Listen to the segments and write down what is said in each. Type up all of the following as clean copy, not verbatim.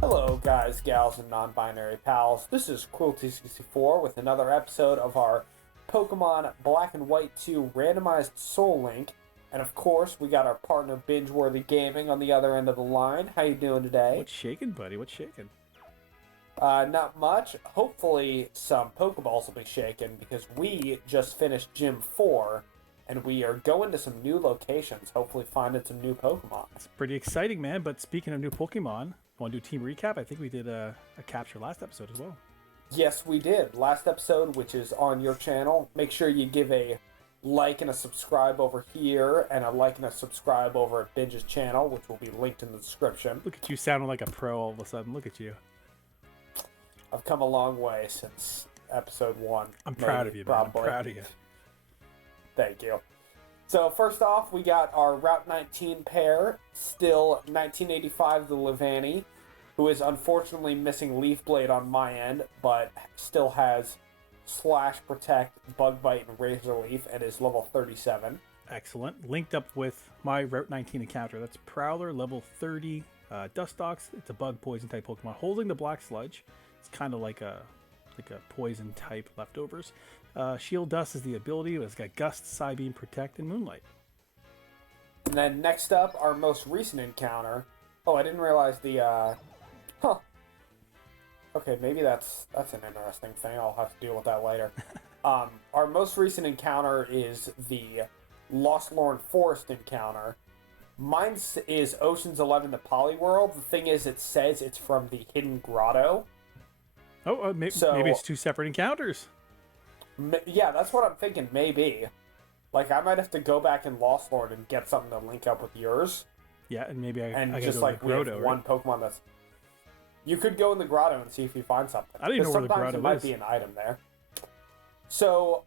Hello guys, gals, and non-binary pals. This is Cruelty64 with another episode of our Pokemon Black and White 2 Randomized Soul Link. And of course, we got our partner Binge-Worthy Gaming on the other end of the line. How you doing today? What's shaking, buddy? What's shaking? Not much. Hopefully some Pokeballs will be shaken because we just finished Gym 4 and we are going to some new locations, hopefully finding some new Pokemon. It's pretty exciting, man. But speaking of new Pokemon, want to do team recap? I think we did a capture last episode as well. Yes, we did. Last episode, which is on your channel. Make sure you give a like and a subscribe over here, and a like and a subscribe over at Binge's channel, which will be linked in the description. Look at you sounding like a pro all of a sudden. Look at you. I've come a long way since episode 1. I'm proud of you, man. I'm proud of you. Thank you. So first off, we got our Route 19 pair, still 1985 the Levani, who is unfortunately missing Leaf Blade on my end, but still has Slash, Protect, Bug Bite, and Razor Leaf, and is level 37. Excellent. Linked up with my Route 19 encounter. That's Prowler, level 30, Dustox. It's a bug poison type Pokemon holding the Black Sludge. It's kind of like a poison type leftovers. Shield Dust is the ability. It's got Gust, Psybeam, Protect, and Moonlight. And then next up, our most recent encounter. Oh, I didn't realize the, Okay, maybe that's an interesting thing. I'll have to deal with that later. Our most recent encounter is the Lostlorn Forest encounter. Mine is Ocean's 11 the Poliworld. The thing is, it says it's from the Hidden Grotto. Oh, maybe it's two separate encounters. Yeah, that's what I'm thinking, maybe. Like, I might have to go back in Lostlorn and get something to link up with yours. Yeah, and maybe I just go like to the Grotto, we have one Pokemon that's... You could go in the Grotto and see if you find something. I don't even know where the Grotto is. Sometimes there might be an item there. So,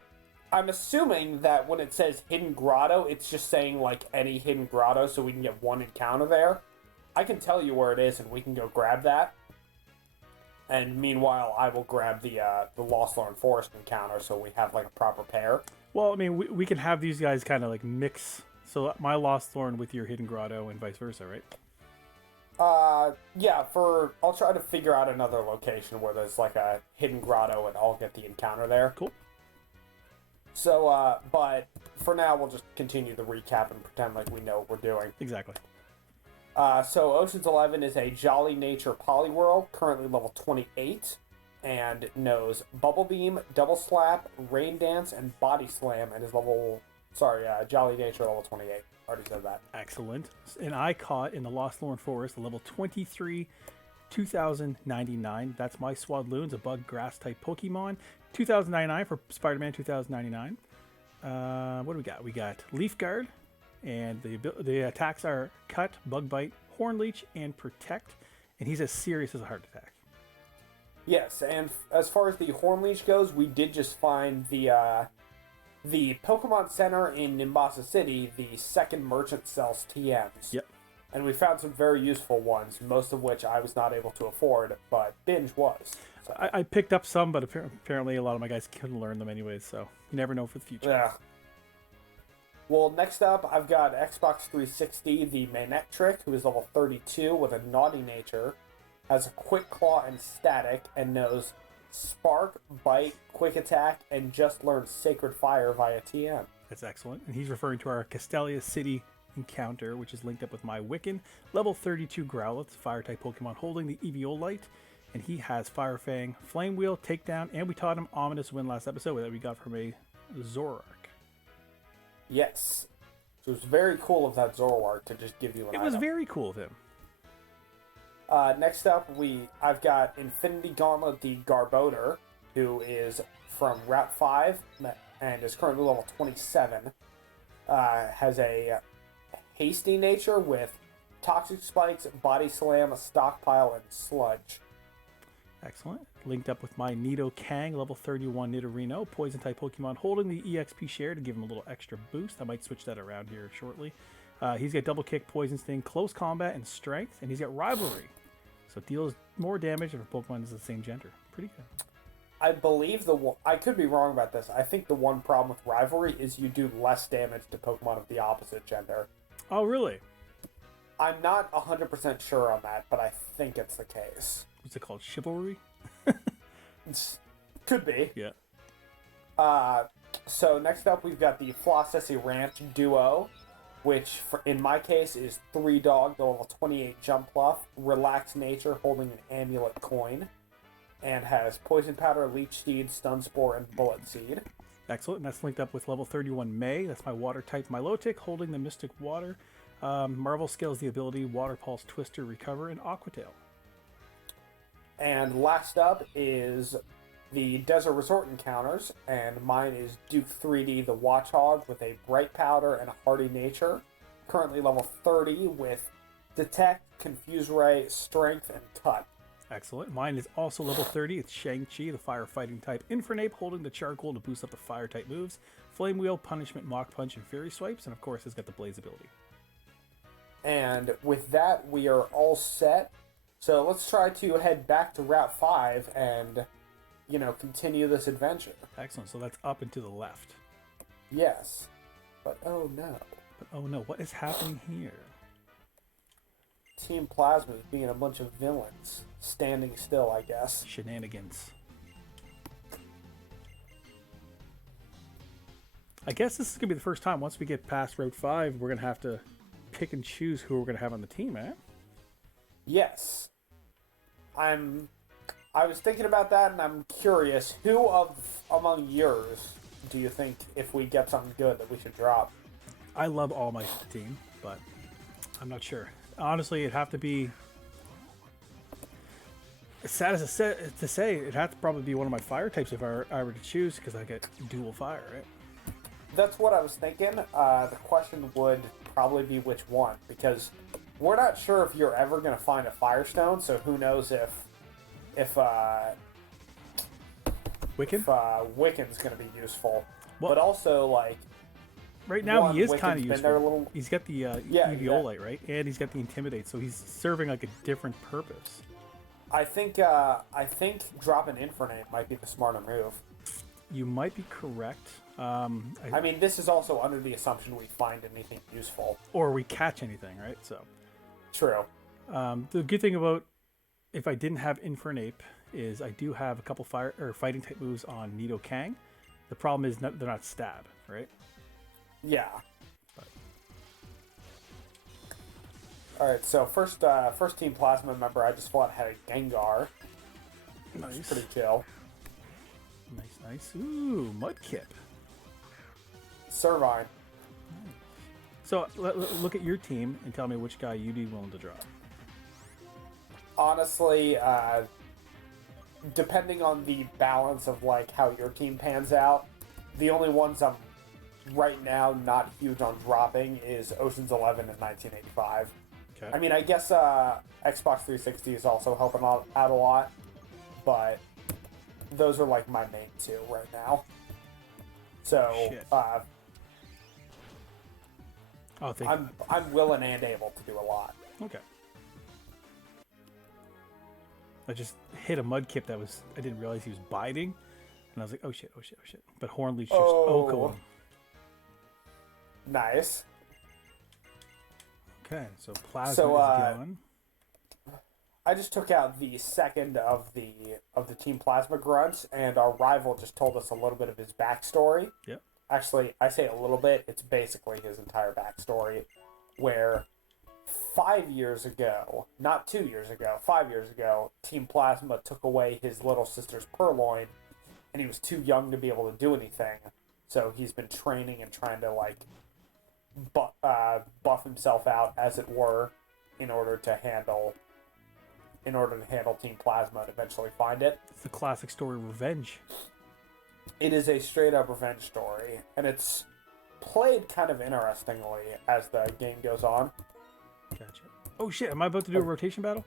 I'm assuming that when it says Hidden Grotto, it's just saying, like, any Hidden Grotto so we can get one encounter there. I can tell you where it is and we can go grab that. And meanwhile, I will grab the Lostlorn Forest encounter so we have, like, a proper pair. Well, I mean, we can have these guys kind of, like, mix. So my Lostlorn with your Hidden Grotto and vice versa, right? Yeah, I'll try to figure out another location where there's, like, a Hidden Grotto and I'll get the encounter there. Cool. So, but for now, we'll just continue the recap and pretend like we know what we're doing. Exactly. So Ocean's 11 is a Jolly Nature Poliwhirl, currently level 28, and knows Bubble Beam, Double Slap, Rain Dance, and Body Slam, and is Jolly Nature level 28. Already said that. Excellent. And I caught in the Lostlorn Forest, level 23, 2099. That's my Swadloon's a bug grass type Pokemon. 2099 for Spider-Man 2099. What do we got? We got Leaf Guard. And the attacks are Cut, Bug Bite, Horn Leech, and Protect. And he's as serious as a heart attack. Yes, and as far as the Horn Leech goes, we did just find the Pokemon Center in Nimbasa City, the second merchant sells TMs. Yep. And we found some very useful ones, most of which I was not able to afford, but Binge was. So. I picked up some, but apparently a lot of my guys couldn't learn them anyways, so you never know for the future. Yeah. Well, next up, I've got Xbox 360, the Manectric, who is level 32 with a Naughty Nature, has a Quick Claw and Static, and knows Spark, Bite, Quick Attack, and just learned Sacred Fire via TM. That's excellent. And he's referring to our Castelia City encounter, which is linked up with my Wiccan, level 32 Growlithe, Fire-type Pokemon holding the Eviolite, and he has Fire Fang, Flame Wheel, Takedown, and we taught him Ominous Wind last episode that we got from a Zoroark. Yes. So it was very cool of that Zoroark to just give you an item. It was very cool of him. Next up, I've got Infinity Gauntlet the Garbodor, who is from Route 5 and is currently level 27. Has a hasty nature with Toxic Spikes, Body Slam, Stockpile, and Sludge. Excellent. Linked up with my Nidoking, level 31 Nidorino, Poison-type Pokemon, holding the EXP share to give him a little extra boost. I might switch that around here shortly. He's got Double Kick, Poison Sting, Close Combat, and Strength, and he's got Rivalry. So it deals more damage if a Pokemon is the same gender. Pretty good. I believe I could be wrong about this. I think the one problem with Rivalry is you do less damage to Pokemon of the opposite gender. Oh, really? I'm not 100% sure on that, but I think it's the case. What's it called? Chivalry? Could be. Yeah. So next up, we've got the Flossessy Ranch Duo, which in my case is 3-dog, the level 28 jump fluff, relaxed nature, holding an amulet coin, and has Poison Powder, Leech Seed, Stun Spore, and Bullet Seed. Excellent. And that's linked up with level 31 May. That's my water type Milotic, holding the Mystic Water. Marvel scales the ability Water Pulse, Twister, Recover, and Aquatail. And last up is the Desert Resort Encounters, and mine is Duke 3D the Watchhog with a Bright Powder and a Hardy Nature. Currently level 30 with Detect, Confuse Ray, Strength, and Cut. Excellent. Mine is also level 30. It's Shang-Chi, the firefighting type Infernape, holding the Charcoal to boost up the fire type moves. Flame Wheel, Punishment, Mach Punch, and Fury Swipes, and of course it's got the Blaze ability. And with that, we are all set. So let's try to head back to Route 5 and, continue this adventure. Excellent. So that's up and to the left. Yes. But oh no. But oh no, what is happening here? Team Plasma is being a bunch of villains. Standing still, I guess. Shenanigans. I guess this is going to be the first time, once we get past Route 5, we're going to have to pick and choose who we're going to have on the team, eh? Yes. I was thinking about that, and I'm curious, who among yours do you think, if we get something good, that we should drop? I love all my team, but I'm not sure. Honestly, it'd have to be... As sad as it's to say, it'd have to probably be one of my fire types if I were to choose, because I get dual fire, right? That's what I was thinking. The question would probably be which one, because we're not sure if you're ever going to find a Firestone, so who knows if Wiccan? Wiccan's going to be useful. Well, but also, like... Right now, he is Wiccan's kind of been there a useful. little... He's got the Yeah, Eviolite, right? And he's got the Intimidate, so he's serving like a different purpose. I think dropping Infernape might be the smarter move. You might be correct. I mean, this is also under the assumption we find anything useful. Or we catch anything, right? So True. the good thing about if I didn't have Infernape is I do have a couple fighting type moves on Nidoking. The problem is they're not stab, right? Yeah. But. All right. So first Team Plasma member I just fought had a Gengar. Nice. Pretty chill. Nice. Ooh, Mudkip. Servine. So look at your team and tell me which guy you'd be willing to drop. Honestly, depending on the balance of like how your team pans out, the only ones I'm right now not huge on dropping is Ocean's 11 and 1985. Okay. I mean, I guess Xbox 360 is also helping out a lot, but those are like my main two right now. So I'm willing and able to do a lot. Okay. I just hit a Mudkip I didn't realize he was biting, and I was like, oh shit. But Hornleech just Oko him. Nice. Okay, so Plasma is gone. I just took out the second of the Team Plasma grunts, and our rival just told us a little bit of his backstory. Yep. Actually, I say a little bit. It's basically his entire backstory, where 5 years ago, not 2 years ago, 5 years ago, Team Plasma took away his little sister's purloin, and he was too young to be able to do anything. So he's been training and trying to like buff himself out, as it were, in order to handle Team Plasma and eventually find it. It's the classic story, revenge. It is a straight-up revenge story, and it's played kind of interestingly as the game goes on. Gotcha. Oh shit, am I about to do a rotation battle?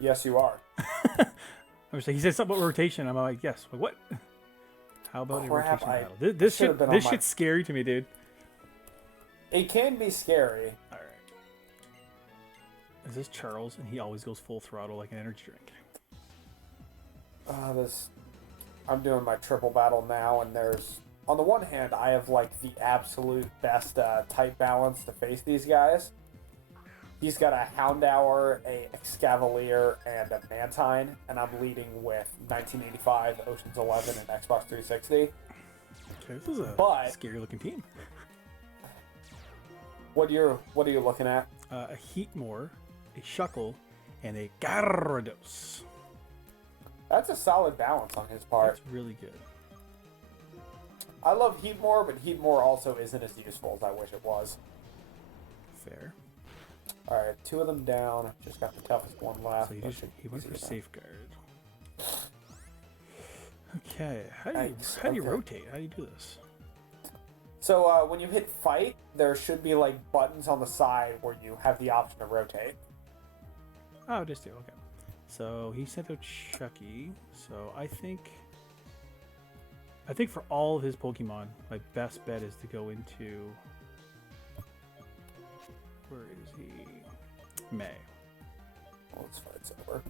Yes, you are. I was like, he said something about rotation. I'm like, yes. Like, what? How about a rotation battle? This shit's scary to me, dude. It can be scary. All right. Is this Charles? And he always goes full throttle like an energy drink. I'm doing my triple battle now, and there's, on the one hand, I have like the absolute best type balance to face these guys. He's got a Houndour, a Excavalier, and a Mantine, and I'm leading with 1985, Ocean's 11, and Xbox 360. Okay, this is a scary looking team. What are you looking at? A Heatmore, a Shuckle, and a Gyarados. That's a solid balance on his part. That's really good. I love Heatmore, but Heatmore also isn't as useful as I wish it was. Fair. Alright, 2 of them down. Just got the toughest one left. So he went for Safeguard. Okay, how do you rotate? How do you do this? So when you hit fight, there should be like buttons on the side where you have the option to rotate. Oh, just do, okay. So he sent out Chucky. So I think for all of his Pokemon, my best bet is to go into, where is he? May. Well, this fight's over.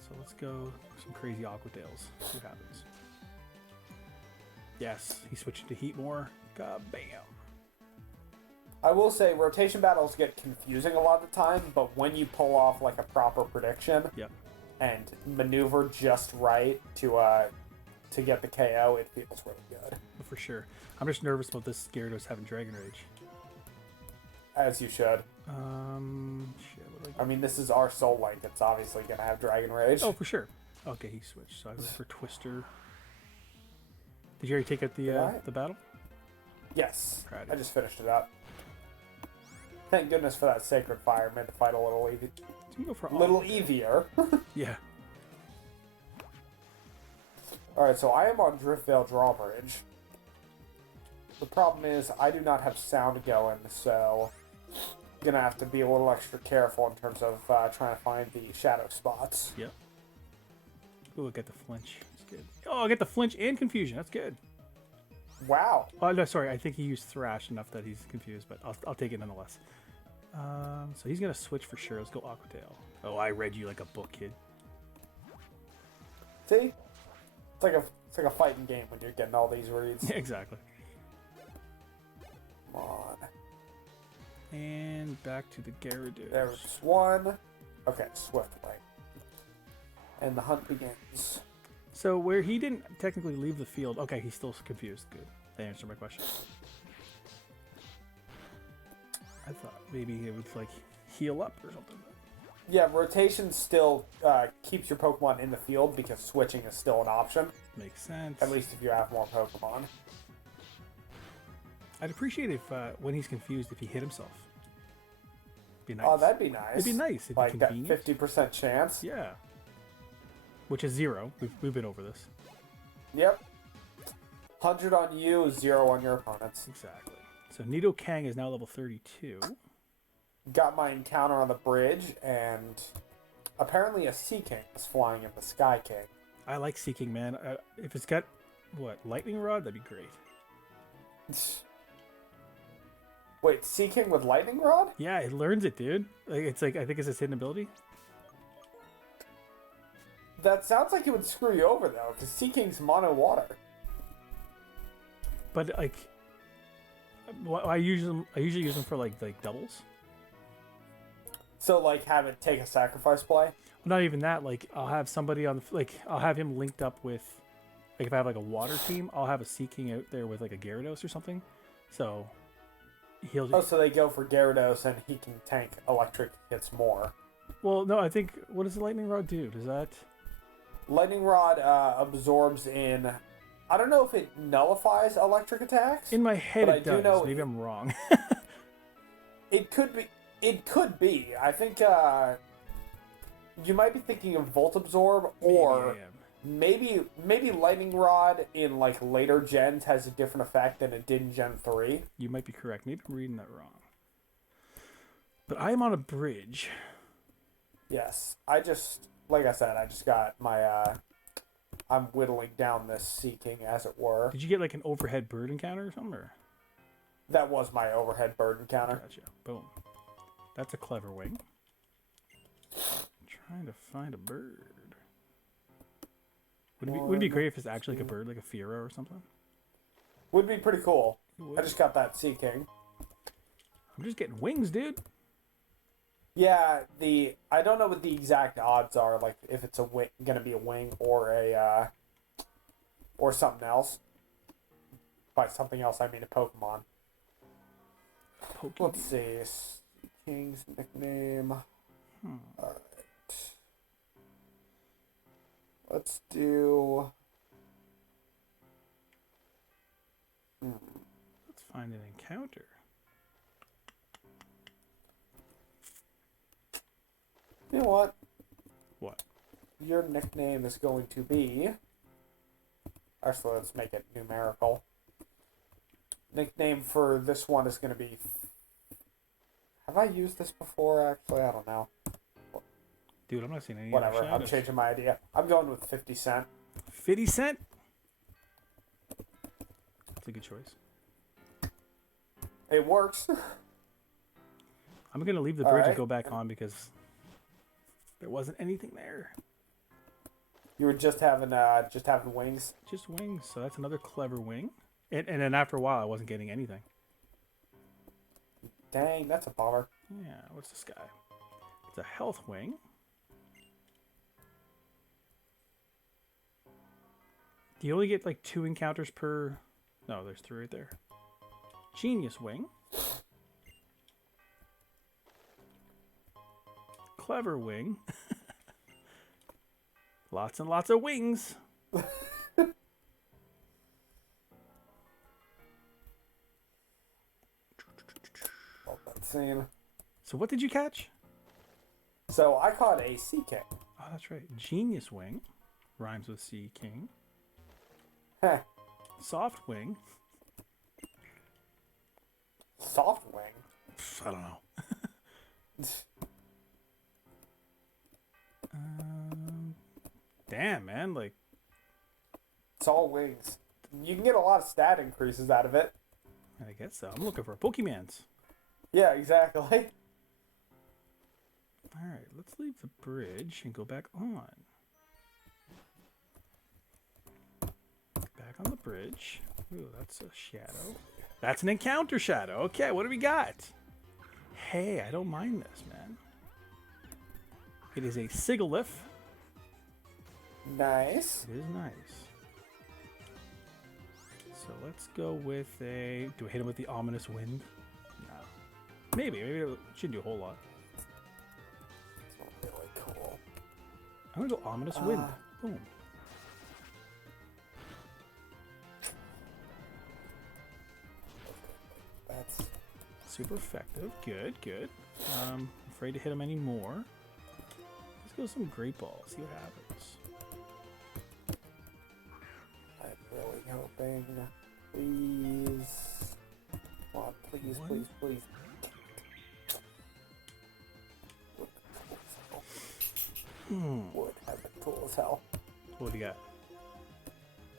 So let's go some crazy Aqua Tails. See what happens. Yes, he's switching to Heatmore. God bam. I will say rotation battles get confusing a lot of the time, but when you pull off like a proper prediction and maneuver just right to get the KO, it feels really good. For sure. I'm just nervous about this Gyarados having Dragon Rage. As you should. Shit, I mean, this is our Soul Link. It's obviously going to have Dragon Rage. Oh, for sure. Okay, he switched. So I went for Twister. Did you already take out the battle? Yes. Proud I just finished it up. Thank goodness for that Sacred Fire. Made the fight a little easy. Little easier. Yeah. Alright, so I am on Driftveil Drawbridge. The problem is I do not have sound going, so I'm going to have to be a little extra careful in terms of trying to find the shadow spots. Yep. Ooh, I get the flinch. That's good. Oh, I get the flinch and confusion. That's good. Wow. Oh, no, sorry. I think he used Thrash enough that he's confused, but I'll take it nonetheless. So he's going to switch for sure. Let's go Aqua Tail. Oh, I read you like a book, kid. See? It's like a fighting game when you're getting all these reads. Yeah, exactly. Come on. And back to the Gyarados. There's one. Okay, Swift Way. And the hunt begins. So where he didn't technically leave the field, okay, he's still confused. Good. That answered my question. I thought maybe it would like heal up or something. Yeah, rotation still keeps your Pokemon in the field because switching is still an option. Makes sense. At least if you have more Pokemon. I'd appreciate if when he's confused, if he hit himself. Be nice. Oh, that'd be nice. It'd be nice. It'd like be that convenient. 50% chance. Yeah. Which is 0. We've been over this. Yep. 100 on you, 0 on your opponents. Exactly. So Nidoking is now level 32. Got my encounter on the bridge, and apparently a Sea King is flying in the Sky King. I like Seeking, man. If it's got, Lightning Rod? That'd be great. Wait, Sea King with Lightning Rod? Yeah, it learns it, dude. It's like, I think it's its hidden ability. That sounds like it would screw you over, though, because Sea King's mono water. But, like, I usually use them for, like doubles. So, like, have it take a sacrifice play? Well, not even that. Like, I'll have somebody on the... Like, I'll have him linked up with... Like, if I have, like, a water team, I'll have a Sea King out there with, like, a Gyarados or something. So, he'll just... Oh, so they go for Gyarados, and he can tank electric hits more. Well, no, I think... What does the Lightning Rod do? Does that... Lightning Rod absorbs in... I don't know if it nullifies electric attacks. In my head, it does. Know Maybe I'm wrong. It could be. It could be. I think you might be thinking of Volt Absorb, or maybe Lightning Rod in like later gens has a different effect than it did in Gen 3. You might be correct. Maybe I'm reading that wrong. But I am on a bridge. Yes, like I said, I just got my. I'm whittling down this Sea King, as it were. Did you get like an overhead bird encounter or something? Or? That was my overhead bird encounter. Gotcha. Boom. That's a clever wing. Trying to find a bird. Would it be great if it's actually like a bird, like a Fira or something? Would be pretty cool. Would. I just got that Sea King. I'm just getting wings, dude. Yeah, I don't know what the exact odds are, like if it's gonna be a wing or a or something else. By something else, I mean a Pokemon. Let's see. Sea King's nickname. Alright. Let's do. Let's find an encounter. You know what? What? Your nickname is going to be. Actually, let's make it numerical. Nickname for this one is going to be. Have I used this before? Actually, I don't know. Dude, I'm not seeing any. Whatever. I'm changing my idea. I'm going with 50 Cent. 50 Cent? That's a good choice. It works. I'm going to leave the bridge and go back on because there wasn't anything there. You were just having wings. Just wings. So that's another clever wing. And then after a while, I wasn't getting anything. Dang, that's a bummer. Yeah, what's this guy? It's a health wing. Do you only get like 2 encounters per... No, there's 3 right there. Genius wing. Clever wing. Lots and lots of wings. Scene. So what did you catch? So I caught a Sea King. Oh, that's right. Genius wing. Rhymes with Sea King. Heh. Soft wing. Soft wing? I don't know. Damn, man. Like, it's all wings. You can get a lot of stat increases out of it. I guess so. I'm looking for Pokemans. Yeah, exactly. Alright, let's leave the bridge and go back on. Back on the bridge. Ooh, that's a shadow. That's an encounter shadow. Okay, what do we got? Hey, I don't mind this, man. It is a Sigilyph. Nice. It is nice. So let's go with a... Do I hit him with the ominous wind? No. Maybe it shouldn't do a whole lot. It's really cool. I'm gonna go ominous wind. Boom. That's super effective. Good, good. Afraid to hit him anymore. Let's go some Great Ball. See what happens. I'm really hoping. Please. Come on, please, What? please, please. Would have been cool as hell. What do you got?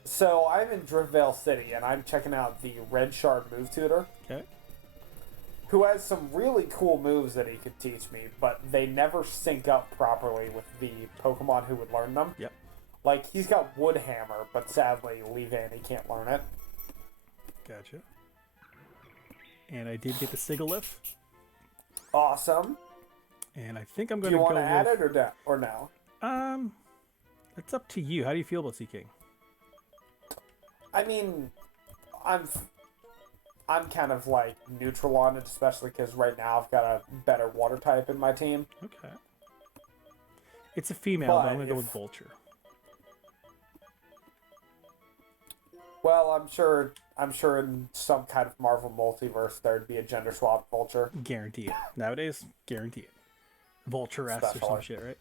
So I'm in Driftveil City and I'm checking out the Red Shard move tutor, Okay. who has some really cool moves that he could teach me, but they never sync up properly with the Pokemon who would learn them. Yep. Like, he's got Wood Hammer, but sadly, Leavan, he can't learn it. Gotcha. And I did get the Sigilyph. Awesome. And I think I'm Do going to you go want to add with... it or no? It's up to you. How do you feel about Sea King? I mean, I'm kind of like neutral on it, especially because right now I've got a better water type in my team. Okay. It's a female, but I'm going to go with Vulture. Well, I'm sure in some kind of Marvel multiverse there'd be a gender swapped Vulture. Guarantee it. Nowadays, guarantee it. Vulture-S or some shit, right?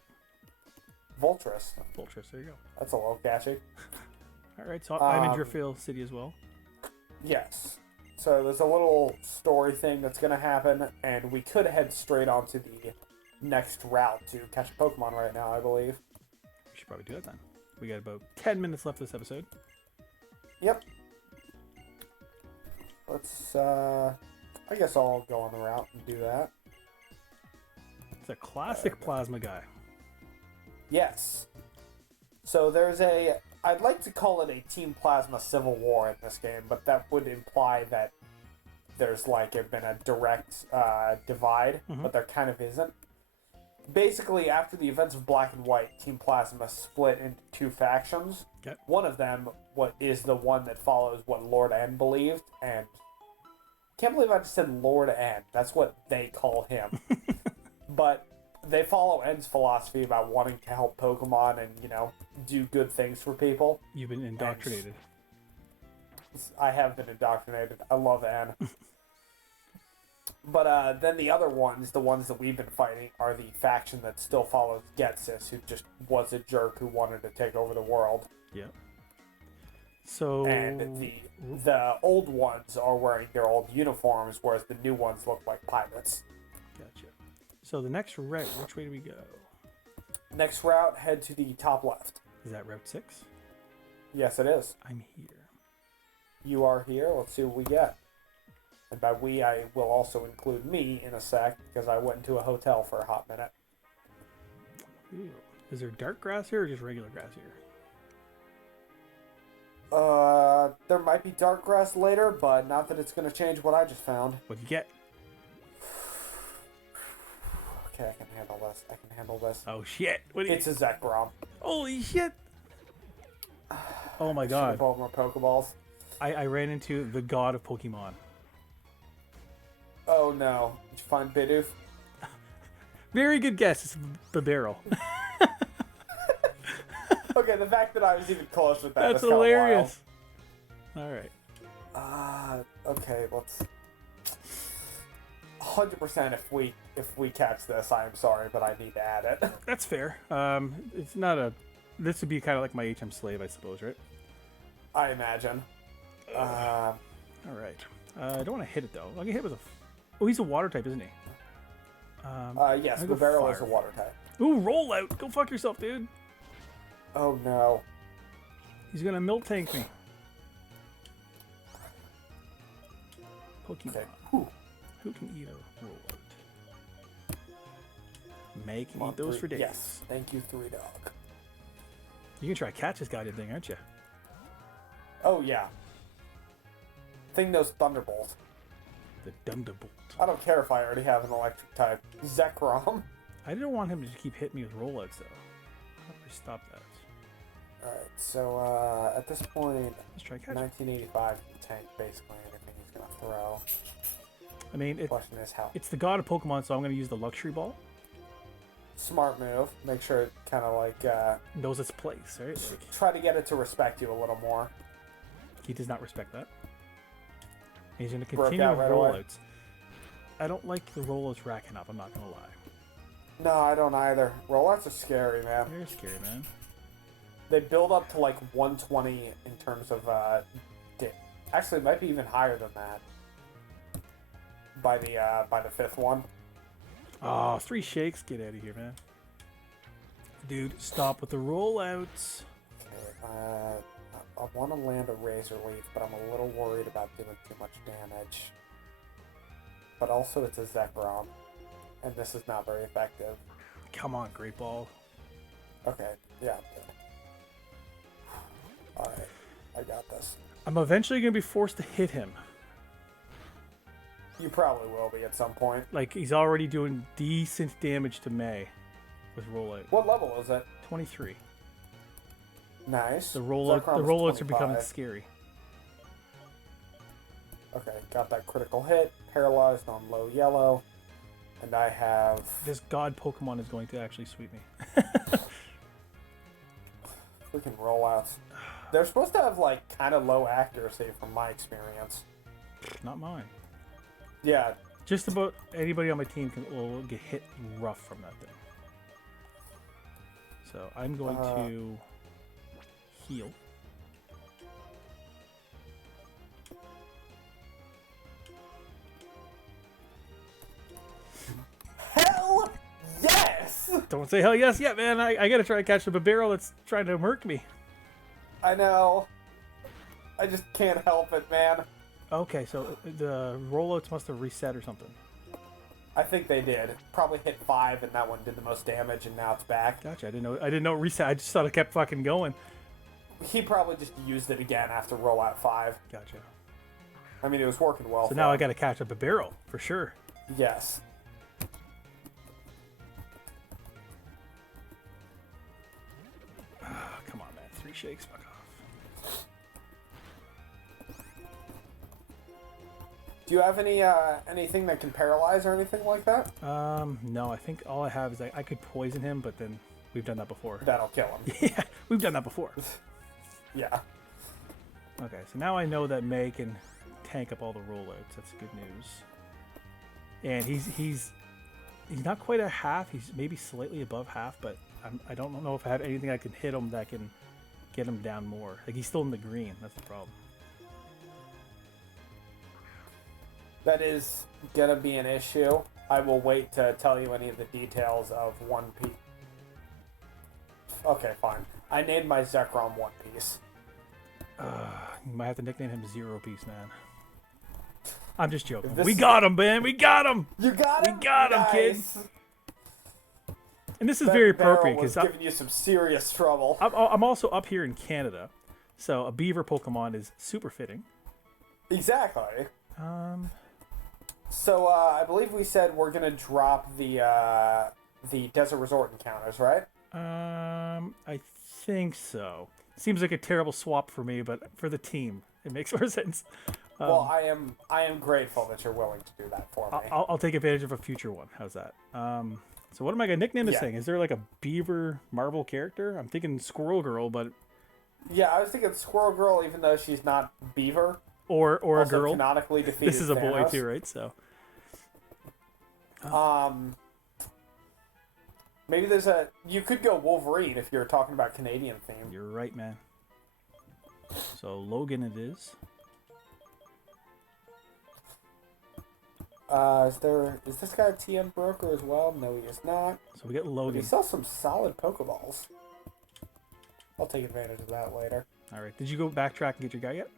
Voltress. Vulturous, there you go. That's a little catchy. Alright, so I'm in Driftveil City as well. Yes. So there's a little story thing that's going to happen, and we could head straight onto the next route to catch a Pokemon right now, I believe. We should probably do that then. We got about 10 minutes left this episode. Yep. Let's, I guess I'll go on the route and do that. It's a classic plasma guy. Yes. So there's a I'd like to call it a Team Plasma civil war in this game, but that would imply that there's like been a direct divide, but there kind of isn't. Basically, after the events of Black and White, Team Plasma split into two factions. Okay. One of them is the one that follows what Lord N believed, and I can't believe I just said Lord N. That's what they call him. But they follow N's philosophy about wanting to help Pokemon and, do good things for people. You've been indoctrinated. And I have been indoctrinated. I love N. But then the other ones, the ones that we've been fighting, are the faction that still follows Getsis, who just was a jerk who wanted to take over the world. Yeah. So. And the old ones are wearing their old uniforms, whereas the new ones look like pirates. Gotcha. So the next route, which way do we go? Next route, head to the top left. Is that Route 6? Yes, it is. I'm here. You are here. Let's see what we get. And by we, I will also include me in a sec, because I went into a hotel for a hot minute. Ooh. Is there dark grass here or just regular grass here? There might be dark grass later, but not that it's going to change what I just found. What'd you get? Okay, I can handle this. Oh, shit. It's a Zekrom. Holy shit. Oh, my I God. bought more Pokeballs. I ran into the god of Pokemon. Oh, no. Did you find Bidoof? Very good guess. It's Babero. Okay, the fact that I was even close with that That's was hilarious. All right. Okay, let's... 100% if we catch this, I am sorry, but I need to add it. That's fair. It's not a... This would be kind of like my HM slave, I suppose, right? I imagine. All right. I don't want to hit it, though. I'll get hit with a... Oh, he's a water type, isn't he? Yes, I'm gonna go Babero is a fire. water type. Ooh, roll out. Go fuck yourself, dude. Oh, no. He's going to milk tank me. Pokemon. Okay. Whew. Who can eat a roll out? Make Come on, eat those three- for days. Yes, thank you, 3Dog. You can try to catch this goddamn thing, aren't you? Oh, yeah. Thing knows Thunderbolt. The Thunderbolt. I don't care if I already have an electric type. Zekrom. I didn't want him to just keep hitting me with rollouts, though. How do we stop that? Alright, so at this point, Let's try to catch him. 1985 can tank basically anything he's going to throw. I mean, The question is how. it's the god of Pokemon, so I'm going to use the Luxury Ball. Smart move. Make sure it kind of like Knows its place, right? Like, try to get it to respect you a little more. he does not respect that. He's going to Broke continue out with right away. rollouts. I don't like the rollouts racking up, I'm not going to lie. No, I don't either. Rollouts are scary, man. They're scary, man. They build up to like 120 in terms of actually it might be even higher than that by the fifth one. Oh, 3 shakes. Get out of here, man. Dude, stop with the rollouts. Okay, I want to land a Razor Leaf, but I'm a little worried about doing too much damage. But also it's a Zekrom, and this is not very effective. Come on, Great Ball. Okay, yeah. Alright, I got this. I'm eventually going to be forced to hit him. You probably will be at some point. Like, he's already doing decent damage to May with rollout. What level is it? 23. Nice. The Zekrom is rollouts are becoming 25. scary. Okay, got that critical hit, paralyzed on low yellow, and I have... This god Pokemon is going to actually sweep me. freaking rollouts. They're supposed to have, like, kind of low accuracy from my experience. Not mine. Yeah, Just about anybody on my team will get hit rough from that thing. So I'm going to heal. hell yes! Don't say hell yes yet, man. I gotta try to catch the Babero that's trying to murk me. I know. I just can't help it, man. Okay, so the rollouts must have reset or something. I think they did. Probably hit 5, and that one did the most damage, and now it's back. Gotcha. I didn't know it reset. I just thought it kept fucking going. he probably just used it again after rollout 5. Gotcha. I mean, it was working well. So now I got to catch up a barrel for sure. Yes. Come on, man. 3 shakes. Fuck off. Do you have anything that can paralyze or anything like that? No. I think all I have is I could poison him, but then we've done that before. That'll kill him. Yeah, we've done that before. Yeah. Okay, so now I know that May can tank up all the rollouts. That's good news. And he's not quite a half. He's maybe slightly above half, but I don't know if I have anything I can hit him that can get him down more. Like, he's still in the green. That's the problem. That is gonna be an issue. I will wait to tell you any of the details of One Piece. Okay, fine. I named my Zekrom One Piece. You might have to nickname him Zero Piece, man. I'm just joking. This We is- got him, man. We got him. You got him. We got him, kids. And this is very appropriate because because giving you some serious trouble. I'm also up here in Canada, so a beaver Pokemon is super fitting. Exactly. Um, So I believe we said we're gonna drop the Desert Resort encounters, right? I think so. Seems like a terrible swap for me, but for the team, it makes more sense. Well, I am grateful that you're willing to do that for me. I'll take advantage of a future one. How's that? So what am I gonna nickname this Yeah. thing? Is there like a beaver marble character? I'm thinking Squirrel Girl, but Yeah, I was thinking Squirrel Girl, even though she's not Beaver. or a Also girl. canonically defeated This is a boy Thanos. too, right? So Maybe there's you could go Wolverine if you're talking about Canadian theme. you're right, man. So Logan it is. Is this guy a TM broker as well? No, he is not. So we get But he Logan. sells some solid Pokeballs. I'll take advantage of that later. All right. Did you go backtrack and get your guy yet?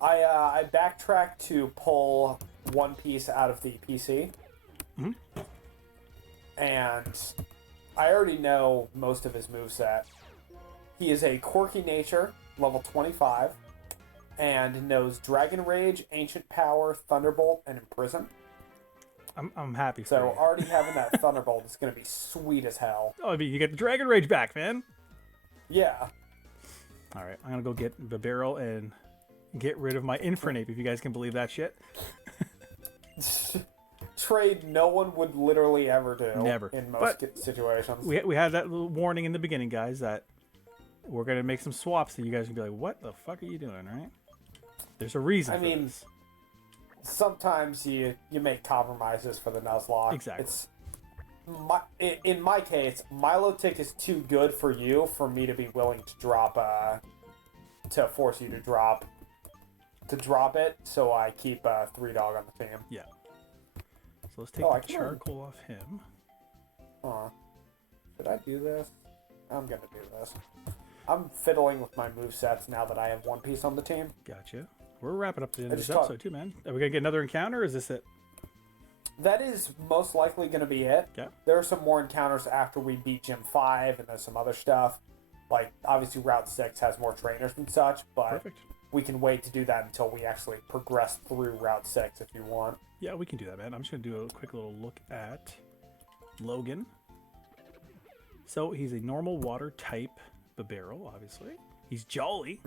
I backtracked to pull One Piece out of the PC. Mhm. And I already know most of his moveset. He is a quirky nature, level 25, and knows Dragon Rage, Ancient Power, Thunderbolt, and Imprison. I'm happy for So you. already having that Thunderbolt is going to be sweet as hell. Oh, I mean, you get the Dragon Rage back, man. Yeah. All right, I'm gonna go get the barrel and get rid of my Infernape, if you guys can believe that shit. Trade no one would literally ever do. Never. In But most situations. We had that little warning in the beginning, guys, that we're gonna make some swaps, and you guys can be like, "What the fuck are you doing?" Right? There's a reason. I for mean, this. Sometimes you make compromises for the Nuzlocke. Exactly. In my case, Milotic is too good for you for me to be willing to drop to force you to drop it. So I keep 3-Dog on the team. Yeah. So let's take Oh, I the can- charcoal off him. Should I do this? I'm gonna do this. I'm fiddling with my movesets now that I have One Piece on the team. Gotcha. We're wrapping up the end I of this just thought- episode too, man. Are we gonna get another encounter, or is this it? That is most likely going to be it. Yeah. There are some more encounters after we beat Gym 5, and there's some other stuff. Like, obviously, Route 6 has more trainers and such, but Perfect. we can wait to do that until we actually progress through Route 6 if you want. Yeah, we can do that, man. I'm just gonna do a quick little look at Logan. So he's a normal water type Bibarel, obviously. He's jolly.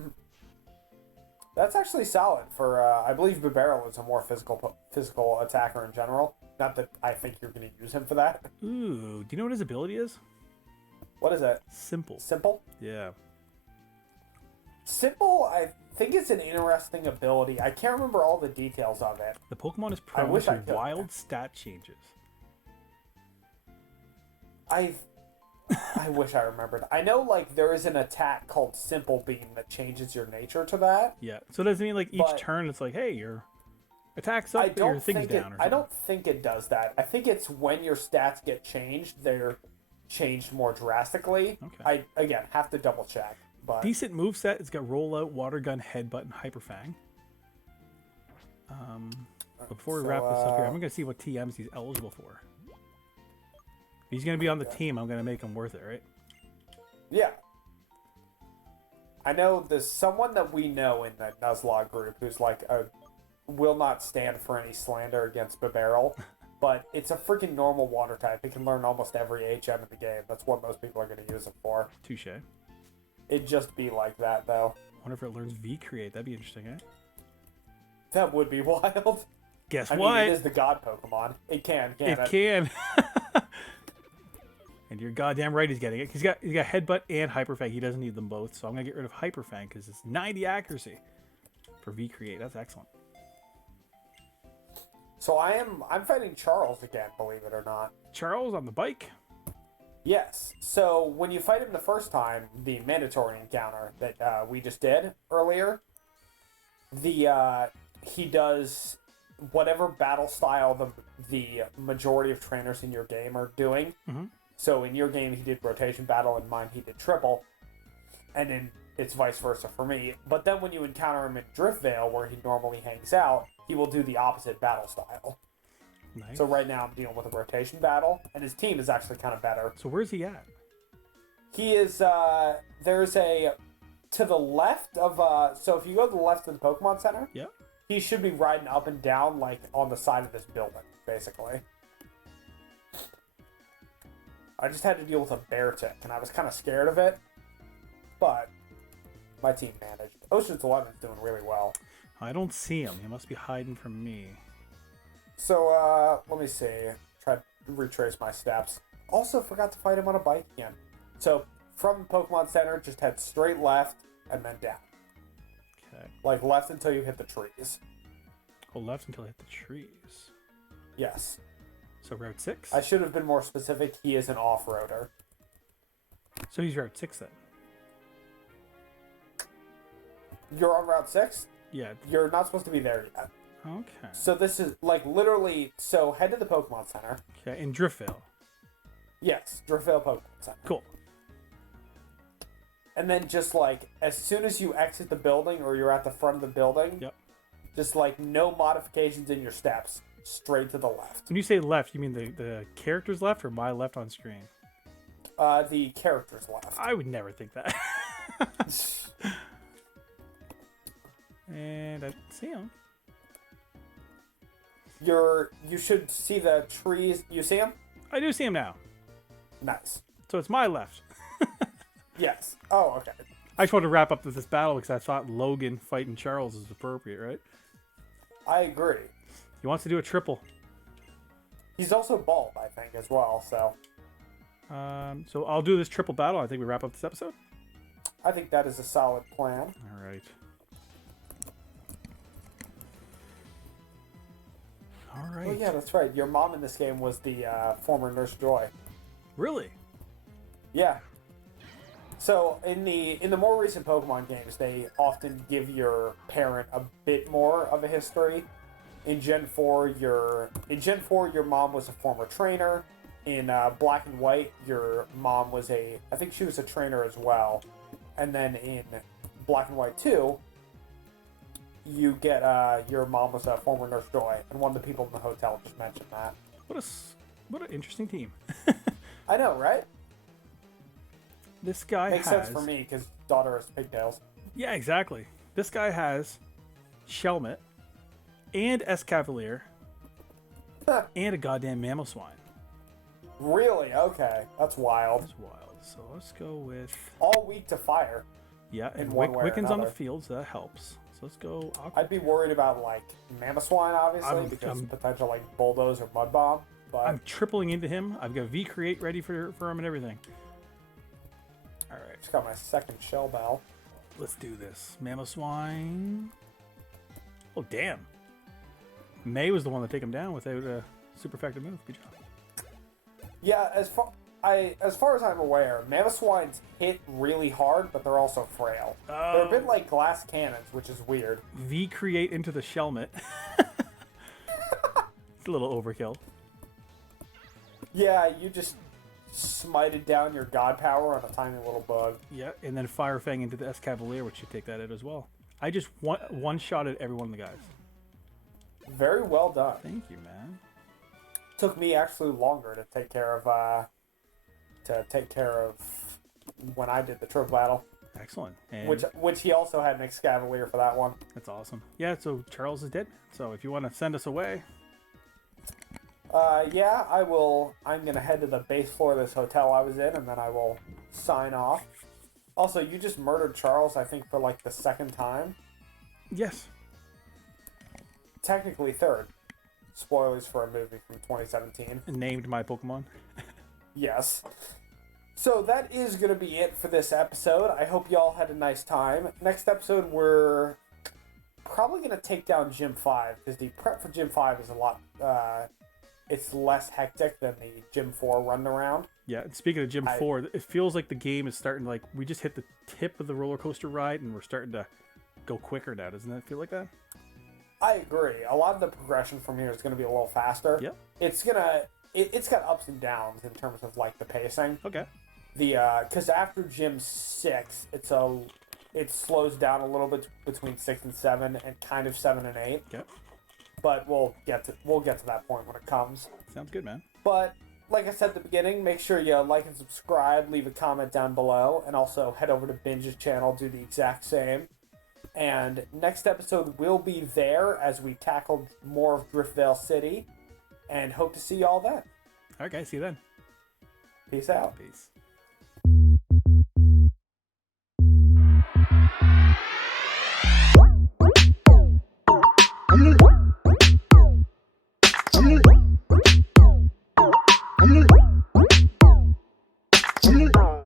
That's actually solid for, I believe Bibarel is a more physical attacker in general. Not that I think you're going to use him for that. Ooh, do you know what his ability is? What is it? Simple. Simple? Yeah. Simple, I think it's an interesting ability. I can't remember all the details of it. The Pokemon is prone wish I to could. wild stat changes. I wish I remembered. I know, like, there is an attack called Simple Beam that changes your nature to that. Yeah. So does it mean like each But- turn it's like, hey, your attack's up, I but your don't thing's think down, or I something? don't think it does that. I think it's when your stats get changed, they're changed more drastically. Okay. I, again, have to double check. But Decent moveset. It's got rollout, water gun, headbutt, and hyper fang. But before we wrap this up here, I'm gonna see what TMs he's eligible for. If he's gonna be on the team, I'm gonna make him worth it, right? yeah. I know there's someone that we know in the Nuzlocke group who's like will not stand for any slander against Babarrel, but it's a freaking normal water type. It can learn almost every HM in the game. That's what most people are going to use it for. Touche. It'd just be like that, though. Wonder if it learns V-Create. That'd be interesting, eh? That would be wild. Guess I what? mean, it is the god Pokemon. It can, can't It can. And you're goddamn right he's getting it. He's got Headbutt and Hyper Fang. He doesn't need them both, so I'm going to get rid of Hyper Fang because it's 90 accuracy for V-Create. That's excellent. So I'm fighting Charles again, believe it or not. Charles on the bike. Yes. So when you fight him the first time, the mandatory encounter that we just did earlier, he does whatever battle style the majority of trainers in your game are doing. Mm-hmm. So in your game, he did rotation battle, in mine, he did triple. And then it's vice versa for me. But then when you encounter him in Driftveil, where he normally hangs out, he will do the opposite battle style. Nice. So right now I'm dealing with a rotation battle, and his team is actually kind of better. So where's he at? He is, there's a, to the left of, so if you go to the left of the Pokemon Center, Yep. he should be riding up and down, like, on the side of this building, basically. I just had to deal with a bear tick, and I was kind of scared of it, but my team managed. Ocean's 11 is doing really well. I don't see him. He must be hiding from me. So, let me see. Try to retrace my steps. Also, forgot to fight him on a bike again. So, from Pokemon Center, just head straight left, and then down. Okay. Like, left until you hit the trees. Go left until I hit the trees. Yes. So Route 6? I should have been more specific. He is an off-roader. So he's Route 6 then? You're on Route 6? Yeah. You're not supposed to be there yet. Okay. So this is, like, literally... So, head to the Pokemon Center. Okay, in Driftveil. Yes, Driftveil Pokemon Center. Cool. And then just, like, as soon as you exit the building or you're at the front of the building... Yep. Just, like, no modifications in your steps. Straight to the left. When you say left, you mean the character's left or my left on screen? The character's left. I would never think that. And I see him. You should see the trees. You see them? I do see him now. Nice. So it's my left. Yes. Oh, okay. I just wanted to wrap up this battle because I thought Logan fighting Charles is appropriate, right? I agree. He wants to do a triple. He's also bald, I think, as well, so... So I'll do this triple battle. I think we wrap up this episode. I think that is a solid plan. All right. All right. Oh, yeah, that's right. Your mom in this game was the former Nurse Joy. Really? Yeah. So, in the more recent Pokemon games, they often give your parent a bit more of a history. In Gen 4, your mom was a former trainer. In Black and White, your mom was I think she was a trainer as well. And then in Black and White 2, you get your mom was a former Nurse Joy, and one of the people in the hotel just mentioned that. What an interesting team. I know, right? This guy Makes has... sense for me because daughter has pigtails. Yeah, exactly. This guy has Shelmet and Escavalier and a goddamn Mamoswine. Really? Okay, that's wild. That's wild. So let's go with... All weak to fire. Yeah, and one way or Wiccan's on the another. field, so that helps. So let's go... I'd be worried about, like, Mamoswine, obviously, I'm- because I'm- potential, like, Bulldoze or Mud Bomb. But I'm tripling into him. I've got V-Create ready for him and everything. All right, just got my second Shell Bell. let's do this. Mamoswine. Oh, damn. May was the one to take him down without a super effective move. Good job. Yeah, as far as I'm aware, Mamoswines hit really hard, but they're also frail. They're a bit like glass cannons, which is weird. V-Create into the Shelmet. It's a little overkill. Yeah, you just smited down your god power on a tiny little bug. Yeah, and then Fire Fang into the Escavalier, which should take that out as well. I just one-shotted every one of the guys. Very well done. Thank you, man. Took me actually longer to take care of when I did the triple battle. Excellent. And which he also had an Excavalier for that one. that's awesome. Yeah, so Charles is dead. So if you want to send us away. Yeah, I will. I'm going to head to the base floor of this hotel I was in, and then I will sign off. Also, you just murdered Charles, I think, for like the second time. Yes. Technically third. Spoilers for a movie from 2017. Named my Pokemon. Yes. So that is going to be it for this episode. I hope y'all had a nice time. Next episode, we're probably going to take down Gym 5, because the prep for Gym 5 is a lot... it's less hectic than the Gym 4 run around. Yeah, and speaking of Gym 4, it feels like the game is starting to, like, we just hit the tip of the roller coaster ride, and we're starting to go quicker now. Doesn't that feel like that? I agree. A lot of the progression from here is going to be a little faster. Yep. It's got ups and downs in terms of, like, the pacing. Okay. Because after Gym 6, it slows down a little bit between 6 and 7, and kind of 7 and 8. Yep. But we'll get to that point when it comes. Sounds good, man. But like I said at the beginning, make sure you like and subscribe, leave a comment down below, and also head over to Binge's channel, do the exact same. And next episode will be there as we tackle more of Driftveil City, and hope to see you all then. All right, guys. See you then. Peace out. Peace.